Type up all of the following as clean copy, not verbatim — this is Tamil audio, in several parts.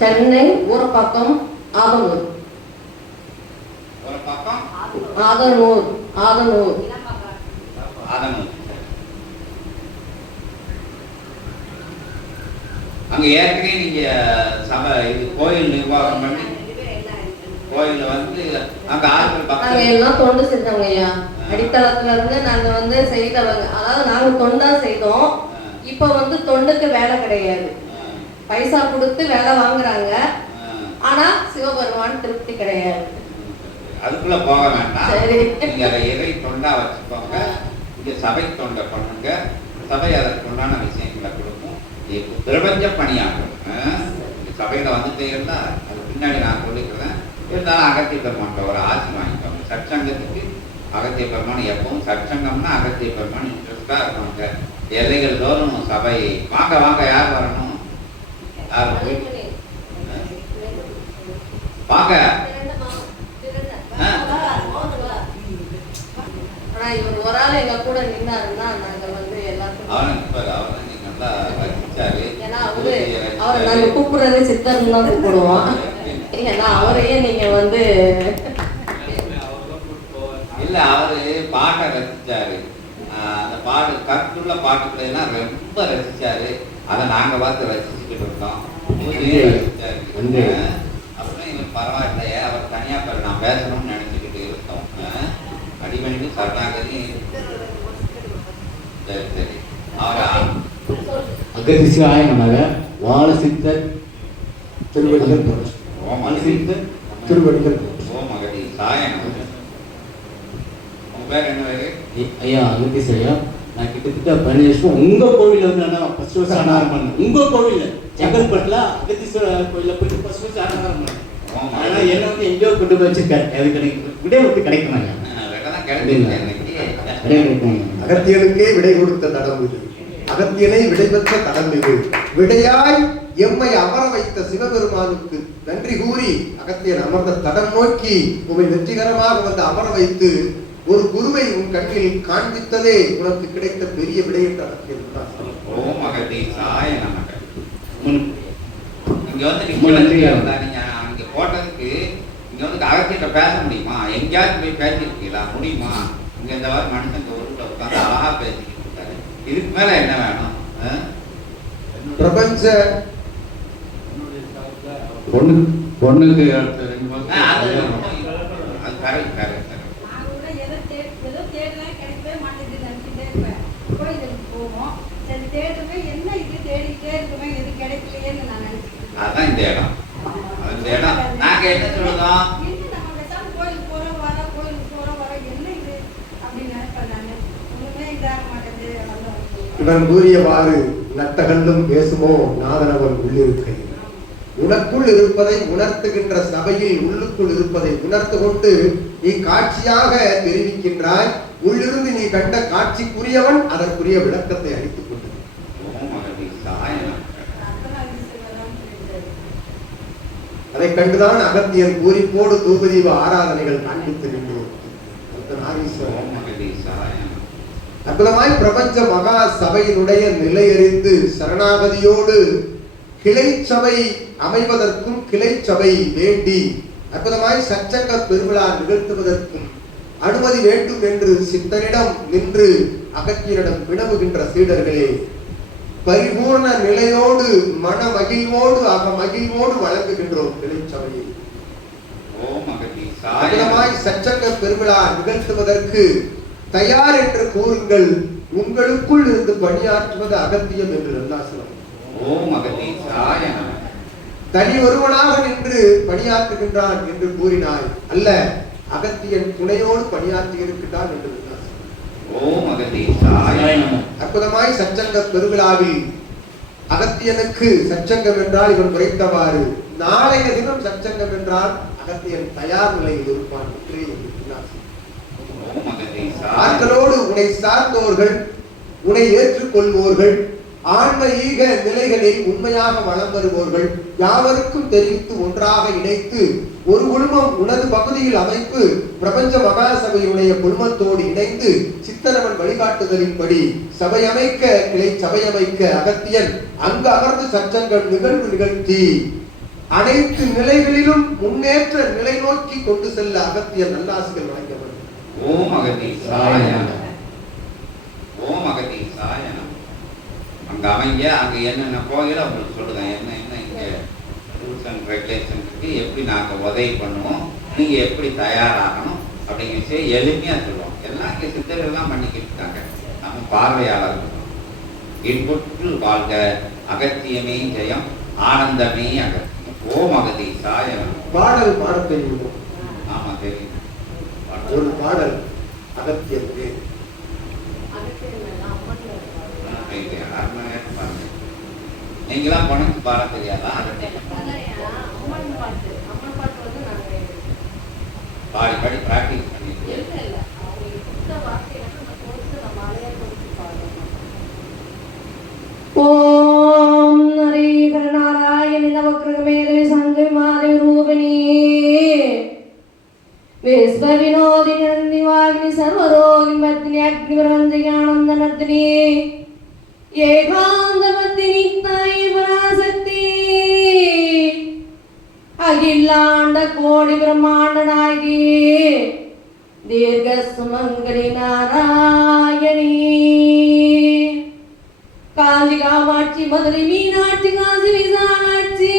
சென்னை ஊரப்பாக்கம் ஆதனூர் ஆதனூர் ஆதனூர் ஆதனூர். அங்க ஏற்கனவே நீங்க சபை இது கோயில் நிர்வாகம் பண்ணி கோயில்ல வந்து அங்க ஆட்கள் நாங்க எல்லாம் தொண்டு செஞ்சவங்க ஐயா. அடித்தளத்துல இருந்து நாங்க வந்து செய்தவங்க, அதாவது நாங்க தொண்டா செய்தோம். இப்ப வந்து தொண்டுக்கு வேலை கிடையாது, பைசா கொடுத்து வேலை வாங்குறாங்க. ஆனா சிவபெருமான் திருப்தி கிடையாது. அதுக்குள்ள போக வேண்டாம். சரி, நீங்க அதை இறை தொண்டா வச்சுக்கோங்க. இங்க சபை தொண்டை பண்ணுங்க. சபை அதற்குண்டான விஷயங்களை கொடுக்கும். பிரபஞ்ச பணியாகும். சபையில வந்துட்டீங்கன்னா அது பின்னாடி நான் சொல்லிக்கிறேன். இருந்தாலும் அகத்திய பெருமான் ஒரு ஆசி வாங்கிக்கோங்க. சற்சங்கத்துக்கு அகத்திய பெருமான் எப்பவும் சற்சங்கம்னா அகத்திய பெருமான் இன்ட்ரெஸ்டா இருப்பாங்க. எல்லைகள் தோறும் சபை வாங்க வாங்க. யார் வரணும்? யார் வாங்க. ஆனா இவர் ஒரு ஆள் எங்க கூட நின்னாருன்னா நாங்க வந்து எல்லாத்தையும் அவனை நீங்க நல்லா ரசிச்சாரு. ஏன்னா அவரை நாங்க கூப்பிடுறதே சித்தர்னு தான் கூப்பிடுவோம். ஏன்னா அவரையே நீங்க வந்து இல்ல, அவரு பாட்டை ரசிச்சாரு. அந்த பாட்டு கருத்துள்ள பாட்டுக்களை எல்லாம் ரொம்ப ரசிச்சாரு. அதை நாங்க பார்த்து ரசிச்சுக்கிட்டு இருந்தோம். ரசிச்சாரு. அப்புறம் இவர் பரவாயில்லையே, அவர் தனியா பேர் நான் பேசணும்னு நினைச்சுக்கிட்டு இருக்கோம். அடிமணிக்கு சரணாகதி. சரி சரி. அவரா அகதிசியாய நமக. வாழசித்தர் திருவடிகள் ஓமசித்தர் திருவடிகள் ஓம் அகதி சாய நமக. உங்க பேர் என்ன பேரு? ஐயா அகதிசையா. நான் கிட்டத்தட்ட 15 வருஷம் உங்க கோவில்ல வந்து நான் ஃபர்ஸ்ட் வருஷம் அனாரம் பண்ணேன். உங்க கோவில்ல செங்கல்பட்டுல அகதீஸ்வரர் கோயில்ல போயிட்டு ஃபர்ஸ்ட் வருஷம் அனாரம் பண்ணேன். ஆனா என்ன வந்து எங்கேயோ கொண்டு போய் வச்சிருக்காரு. அது கிடைக்கும், விடை விட்டு கிடைக்குமா? அகத்தியனுக்கே விடை கொடுத்த தடம் இது. அகத்தியனை விடை பெற்ற தடம் இது. விடையாய் எம்மை அமர வைத்த சிவபெருமானுக்கு நன்றி கூறி அகத்தியன் அமர்ந்த தடம் நோக்கி உமை வெற்றிகரமாக வந்து அமர வைத்து ஒரு குருவை உன் கண்ணில் காண்பித்ததே உனக்கு கிடைத்த பெரிய விடை என்று அகத்தியன் ஓம் அகதி சாய நமக. இங்க வந்து நீங்க அங்க போட்டதுக்கு இங்க வந்து அகத்தியிட்ட பேச முடியுமா? எங்கேயாச்சும் போய் பேசிருக்கீங்களா? முடியுமா? இங்க இந்த வாரம் மனுஷன் இந்த ஊருக்குள்ள உட்காந்து அழகா பேசிக்கிட்டு இருக்காரு. இதுக்கு மேல என்ன வேணும்? பிரபஞ்ச பொண்ணுக்கு அதான் இந்த இடம். அந்த இடம் நாங்க என்ன சொல்லுதோம்? இவன் கூறியவாறு நட்டகல்லும் பேசுமோ நாதனவன் உள்ளிருக்கை. உனக்குள் இருப்பதை உணர்த்துகின்ற சபையில் உள்ளுக்குள் இருப்பதை உணர்த்து கொண்டு நீ காட்சியாக தெரிவிக்கின்றாய். உள்ளிருந்து நீ கண்ட காட்சிக்குரியவன் அதற்குரிய விளக்கத்தை அளித்துக் கொண்டு அதை கண்டுதான் அகத்தியன் பூரிப்போடு தூபதீப ஆராதனைகள் காண்பித்திருக்கிறோம். அற்புதமாய் பிரபஞ்ச மகா சபையினுடைய நிலையறிந்து சரணாகதியோடு கிளை சபை அமைவதற்கும் கிளை சபை வேண்டி அற்புதமாய் சச்சங்க பெருவிழா நிகழ்த்துவதற்கும் அனுமதி வேண்டும் என்று சித்தனிடம் நின்று அகத்தியனிடம் வினவுகின்ற சீடர்களே, பரிபூர்ண நிலையோடு மன மகிழ்வோடு மகிழ்வோடு வழங்குகின்றோம் கிளை சபையை. அற்புதமாய் சச்சங்க பெருவிழா நிகழ்த்துவதற்கு தயார் என்று கூறுங்கள். உங்களுக்குள் இருந்து பணியாற்றுவது அகத்தியம் என்று நல்லா சொல்லுவாங்க. தனி ஒருவனாக நின்று பணியாற்றுகின்றான் என்று கூறினாய் அல்ல, அகத்தியன் துணையோடு பணியாற்றி இருக்கின்றான் என்று அற்புதமாய் சச்சங்க பெருவிழாவில் அகத்தியனுக்கு சச்சங்கம் என்றால் இவன் குறைத்தவாறு நாளைய தினம் சச்சங்கம் என்றால் அகத்தியன் தயார் நிலையில் இருப்பான் என்று ஆற்றலோடு உன்னை சார்ந்தோர்கள், உன்னை ஏற்றுக்கொள்வோர்கள், ஆன்ம ஈக நிலைகளில் உண்மையாக வளம் வருவோர்கள் யாவருக்கும் தெரிவித்து ஒன்றாக இணைத்து ஒரு குழுமம் உனது பகுதியில் அமைப்பு பிரபஞ்ச மகாசபையுடைய குழுமத்தோடு இணைந்து சித்தரவன் வழிகாட்டுதலின்படி சபை அமைக்க கிளை சபை அமைக்க அகத்தியன் அங்கு அமர்ந்து சச்சங்கள் நிகழ்வு நிகழ்த்தி அனைத்து நிலைகளிலும் முன்னேற்ற நிலை நோக்கி கொண்டு செல்ல அகத்தியன் நல்லாசிகள் வழங்கப்படும். ஓம் அகதீசாய நமः. ஓம் அகதீசாய நமः. அங்க அமைங்க, அங்க என்னென்ன கோயில உங்களுக்கு சொல்லுங்க, என்ன என்ன இங்க ரூல்ஸ் அண்ட் ரெகுலேஷன் இருக்கு, எப்படி நாங்க உதவி பண்ணுவோம், நீங்க எப்படி தயாராகணும் அப்படிங்கிற விஷயம் எளிமையா சொல்லுவோம். எல்லாம் இங்க சித்தர்கள்லாம் பண்ணிக்கிட்டு இருக்காங்க, நம்ம பார்வையாளர்கள். இன்புற்று வாழ்க அகத்தியமே ஜெயம், ஆனந்தமே அகத்தியம். ஓம் அகதீசாய நமः. பாடல் பாட தெரியும். ஆமா தெரியும். ஒரு பாடல் அகத்தியன் பேர். நீங்களாம் பணத்து பாட தெரியாதா? பாடி பாடி பிராக்டிஸ் பண்ணிட்டு ஓம் ஹரிஹர நாராயண நவக்கிரகமேதவி சங்கவி மாதவி ரூபிணி விஸ்வ வினோதினி நந்தி வாகினி சர்வரோகினி மர்தினி அக்னிவரஞ்சகி ஆனந்த நர்தினி ஏகாந்த மத்தினி தாய் பராசக்தி அகிலாண்ட கோடி பிரம்மாண்ட நாயகி தீர்க்க சுமங்கலி நாராயணி காஞ்சி காமாட்சி மதுரை மீனாட்சி காசி விசாலாட்சி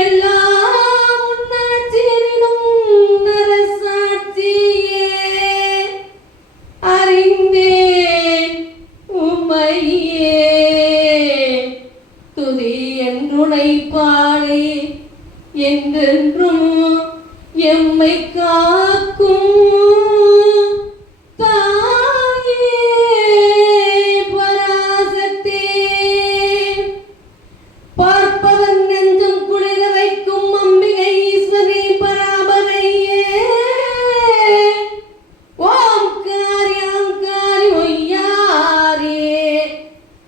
எல்லாம் உன்னாட்சியினும் நரசாட்சியே அறிந்தேன் உம்மையே துதி என்றுனை பாடி என்றென்றும் எம்மை காக்கும் பார்ப்பவன் நெஞ்சம் குளிர வைக்கும் அம்பிகை ஈஸ்வரி பராபரையே ஓம்காரி அங்காரி ஒய்யாரியே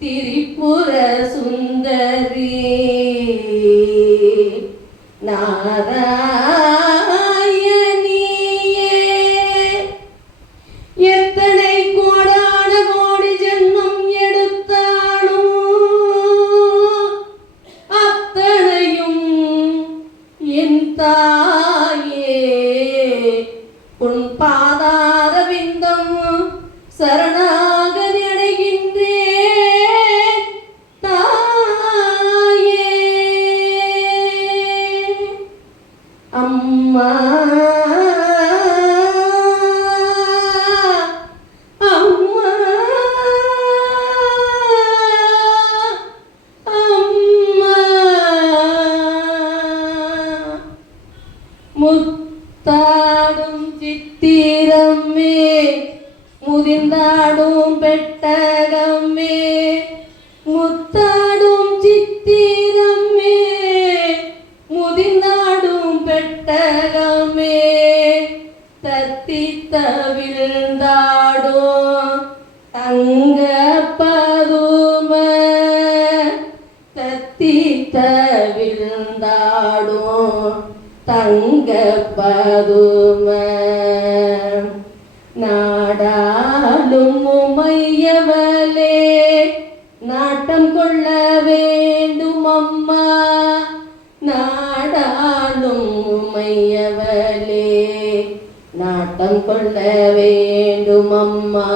திரிபுர சுந்தரி நாராயணியே எத்தனை கோடான கோடி ஜென்மம் எடுத்தாலும் அத்தனையும் என் தாயே உன் பாதார விந்தம் சரணாகதி அடைகின்றேன் தாயே அம்மா அம்மா அம்மா முத்தாடும் சித்திரமே முதிர்ந்தாடும் பெட்டகமே முத்தாடும் சித்திரமே முதிர்ந்தாடும் பெட்டகமே தத்தி தவிழ்ந்தாடும் தங்க பதும தத்தி தவிழ்ந்தாடும் தங்க பதும நாடாலும் உமையவளே நாட்டம் கொள்ள வேண்டும் அம்மா நாடாலும் உமையவளே நாட்டம் கொள்ள வேண்டும் அம்மா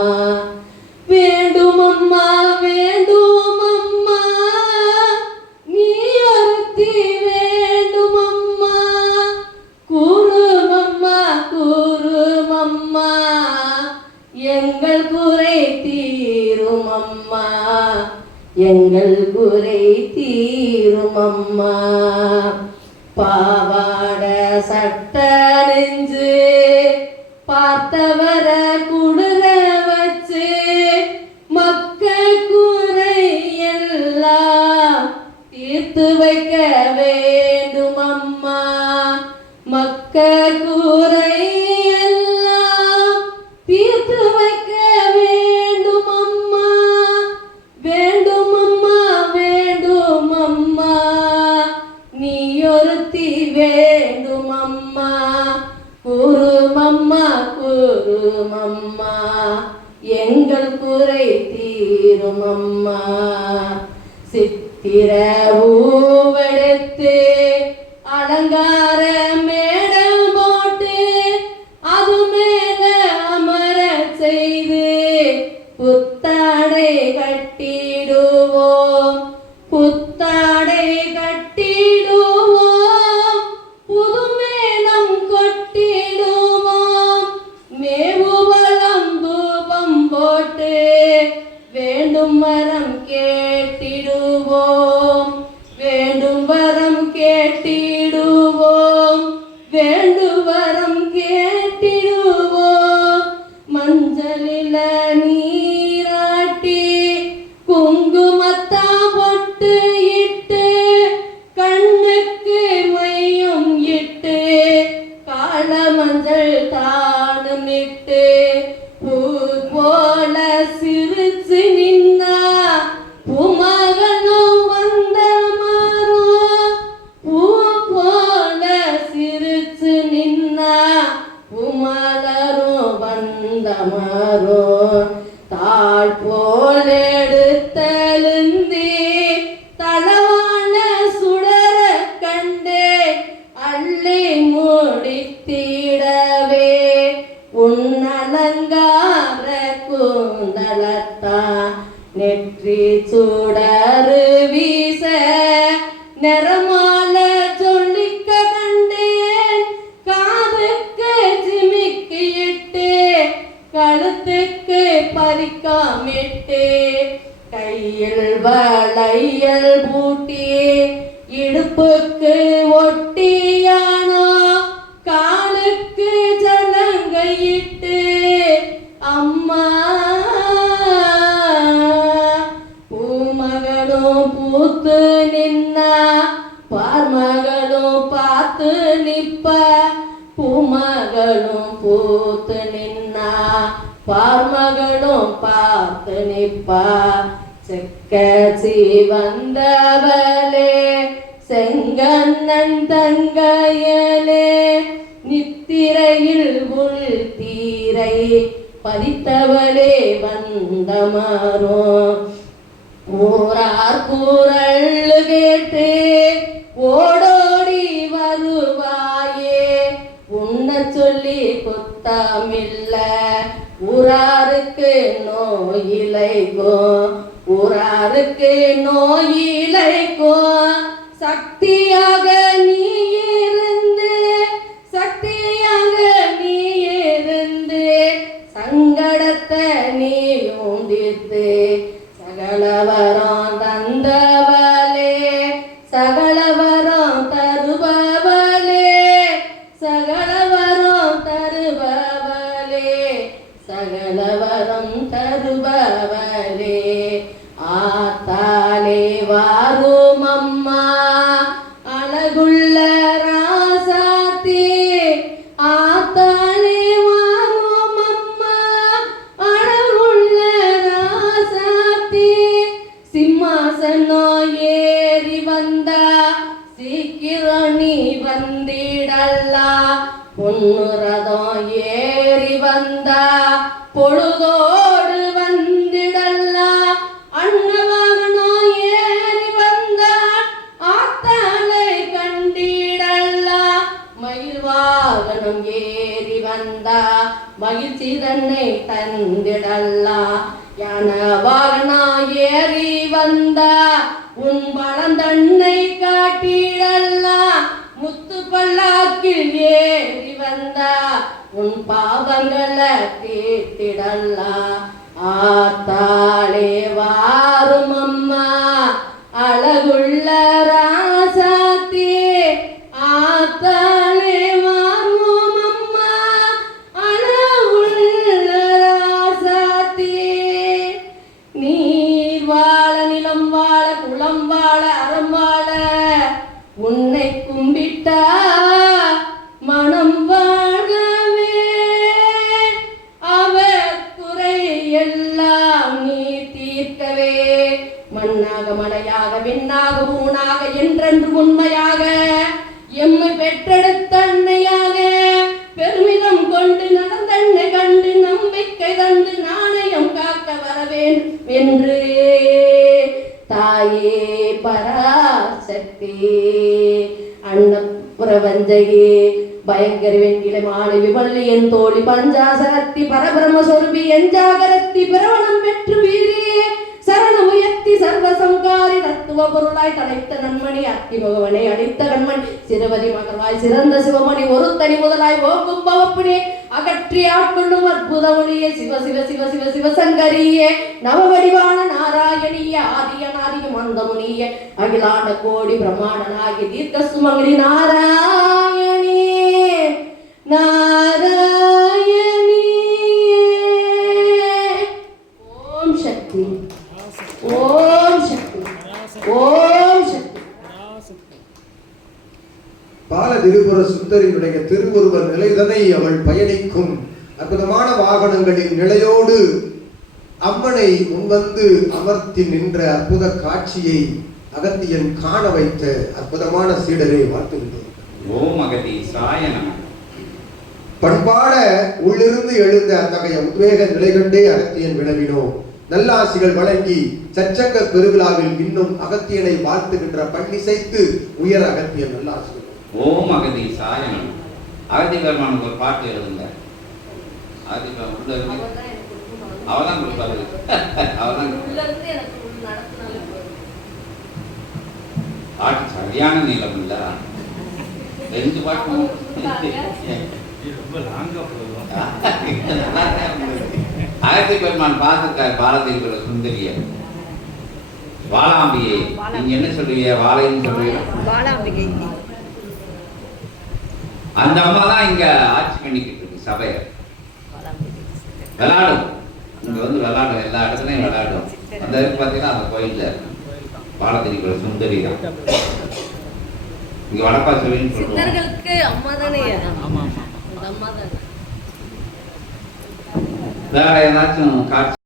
வேண்டும் அம்மா வேண்டும் அம்மா நீ ஒருத்தி வேண்டும் அம்மா கூறுமம்மா கூறுமம்மா எங்கள் குறை தீரும் அம்மா எங்கள் குறை தீரும் அம்மா பாவாட சட்ட நெஞ்சு பார்த்தவர குடுற வச்சு மக்கள் குறை எல்லாம் தீர்த்து வைக்க வேண்டும் அம்மா மக்கள் குறை எல்லாம் தீர்த்து வைக்க வேண்டும் அம்மா நிறமால சொல்லிக்க கண்டேன் காதுக்கு ஜிமிக்கு இட்டு கழுத்துக்கு பறிக்காமிட்டு கையில் வளையல் பூட்டி இடுப்புக்கு ஒட்டியானோ காலுக்கு ஜலங்கையிட்டு அம்மா பூமகளும் பூத்து நின்னா பார்மகளும் பார்த்து நிப்ப பூமகளும் பூத்து நின்னா பார்மகளும் பார்த்து நிப்பா செக்கச்சி வந்தவளே செங்கண்ணன் தங்கையலே நித்திரையில் உள் தீரை பதித்தவளே வந்தமரும் ஊரார் கூறல் கேட்டு ஓடோடி வருவாயே உன்ன சொல்லி குத்தமில்ல ஊராருக்கு நோயிலைக்கும் ஊராருக்கு நோயிலைக்கும் சக்தியாக நீ இருந்து சக்தியாக நீ இருந்து சங்கடத்தை நீயும் தீர்த்து சகலவரம் தந்தவளே சகலவரம் தருபவளே சகலவரம் தருபவளே சகலவரம் தருபவளே ஆத்தாலே வாரும் அம்மா அழகுள்ள ராசாத்தி ஆத்தாலே வாரும் அம்மா அழகுள்ள ராசாத்தி சிம்மாசனம் ஏறி வந்தா சீக்கிரம் நீ வந்திடல்லா பொண்ணு ரதம் ஏறி வந்தா பொழுதோடு வந்திடல்லா அன்னவாகனம் ஏறி வந்தா ஆத்தாளை கண்டிடல்லா மயில் வாகனம் ஏறி வந்தா மகிழ்ச்சி தன்னை தந்திடல்லா யான வாகனம் ஏறி வந்தா உன் பழந்தன்னை காட்டிடல்லா முத்து பல்லாக்கில் ஏறி வந்தா உன் பாவங்களை தீர்த்திடல்லா ஆத்தாளே வாரும் அம்மா அழகுள்ள ராசாத்தி ஆத்தாளே வாரும் அம்மா அழகுள்ள ராசாத்தி நீர் வாழ நிலம் வாழ குளம் வாழ அறம் வாழ உன்னை கும்பிட்டா மனம் வாழவே அவர் குறை எல்லாம் நீ தீர்க்கவே மண்ணாக மலையாக விண்ணாக ஊனாக என்றென்று உண்மையாக எம்மை பெற்றெடுத்த அன்னையாக பெருமிதம் கொண்டு நடந்தன்னை கண்டு நம்பிக்கை தந்து நாணயம் காக்க வரவேன் என்று தாயே பராசக்தி அன்னப்புரவஞ்சகி பயங்கர வெண்கிளை மாலை விவள்ளி என் தோழி பஞ்சாசரத்தி பரபிரம சொருபி என் ஜாகரத்தி பிரவணம் பெற்று வீரியே சரண உயர்த்தி சர்வசங்காரி தத்துவ பொருளாய் தலைத்த நன்மணி அத்தி பகவனை அடித்த கண்மணி சிறுவதி மகவாய் சிறந்த சிவமணி ஒரு தனி முதலாய் ஓங்கும் பவப்பினே அகற்றி ஆட்கொள்ளும் அற்புத ஒளியே சிவ சிவ சிவ சிவ சிவசங்கரியே நவவடிவான நாராயணிய ஆதிய நாதிய மந்தமுனிய அகிலாண்ட கோடி பிரம்மாண்டனாகி தீர்க்க சுமங்கலி நாராயணி நாராயணி ஓம் சக்தி ஓம் சக்தி ஓம் சக்தி. பால திருபுர சுந்தரியுடைய திருவுருவ நிலைதனை அவள் பயணிக்கும் அற்புதமான வாகனங்களின் நிலையோடு அம்மனை முன்வந்து அமர்த்தி நின்ற அற்புத காட்சியை அகத்தியன் காண வைத்த அற்புதமான சீடரை வாழ்த்துகின்றோம். ஓம் அகதீசாய நமः. பண்பாட உள்ளிருந்து எழுந்த அத்தகைய உத்வேக நிலை கண்டே அகத்தியன் வினவினோம். நல்லாசிகள் வழங்கி சச்சங்க பெருவிழாவில் இன்னும் அகத்தியனை வாழ்த்துகின்ற பண்ணிசைத்து உயர அகத்தியன் நல்லாசிகள். ஓம் அகதீசாய நமः. அகதி பெருமானுக்கு ஒரு பாட்டு எழுதுங்க. அகதி பெருமான் உள்ள இருந்து அவதான் கொடுப்பாரு. அவதான் உள்ள இருந்து எனக்கு நடத்தினாலே போதும். பாட்டு சரியான நீளம் இல்ல 2 பாட்டும் அகத்திய பெருமான் பார்த்திருக்காரு பாரதிபுர சுந்தரிய வாளாம்பியை. நீங்க என்ன சொல்றீங்க? வாழைன்னு சொல்றீங்க. பாலாம்பிகை. அந்த அம்மா தான் இங்க ஆட்சி பண்ணிக்கிட்டு இருக்கு சபையை. விளையாடும், இங்க வந்து விளையாடும், எல்லா இடத்துலயும் விளையாடும். அந்த இருக்கு பாத்தீங்கன்னா அந்த கோயில்ல பாலத்திரிபுர சுந்தரி தான். இங்க வடப்பா சொல்லின்னு சொல்லுவோம். சித்தர்களுக்கு அம்மா தானே? அந்த அம்மா தானே. வேற ஏதாச்சும் காட்சி